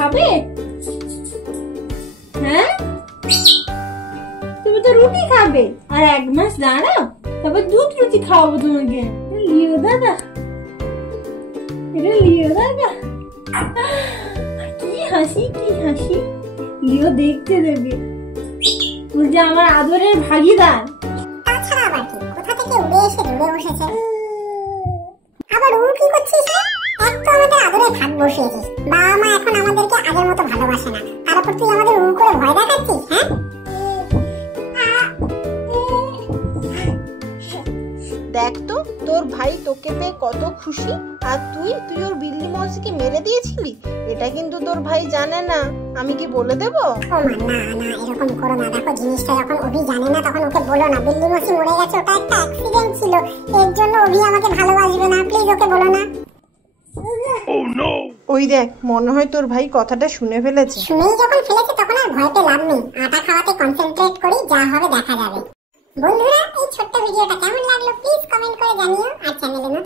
খাবে? হ্যাঁ, তুমি তো রুটি খাবে। আর 1 মাস দাঁড়াও, তারপর দুধ রুটি খাওয়াবো তোমাকে। লিও দাদা, এটা লিও দাদা। কি হাসি, কি হাসি। লিও দেখতে দেবে, বলছে আমার আদরের ভাগিদার। তাছাড়া আবার কি, কোথা থেকে উড়ে এসে দূরে বসেছে। আবার ও কি করছিস রে? এক তো আমাদের আদরের ভাগ বসিয়েছিস, বাবা মা এখন আমাদেরকে আগের মতো ভালোবাসে না, তারপর তুই আমাদের উ করে ভয় দেখাচ্ছিস। হ্যাঁ, দেখ তো তোর ভাই তোকে পেয়ে কত খুশি, আর তুই ওর বিল্লি মৌসিকে মেরে দিয়েছিলি। এটা কিন্তু তোর ভাই জানে না, আমি কি বলে দেব? ও মা, না না, এরকম করো না। দেখো, জিনিসটা যখন অভি জানে না তখন ওকে বলো না বিল্লি মৌসি মরে গেছে, ওটা একটা অ্যাক্সিডেন্ট ছিল, এর জন্য অভি আমাকে ভালোবাসবে না। প্লিজ ওকে বলো না। ওই দেখ, মনে হয় তোর ভাই কথাটা শুনে ফেলেছে। শুনেই যখন ফেলেছে তখন আর ভয় পেয়ে লাভ নেই। আটা খাওয়াতে কনসেন্ট্রেট করি, যা হবে দেখা যাবে। বন্ধুরা, এই ছোট্ট ভিডিওটা কেমন লাগলো প্লিজ কমেন্ট করে জানিও। আর চ্যানেলে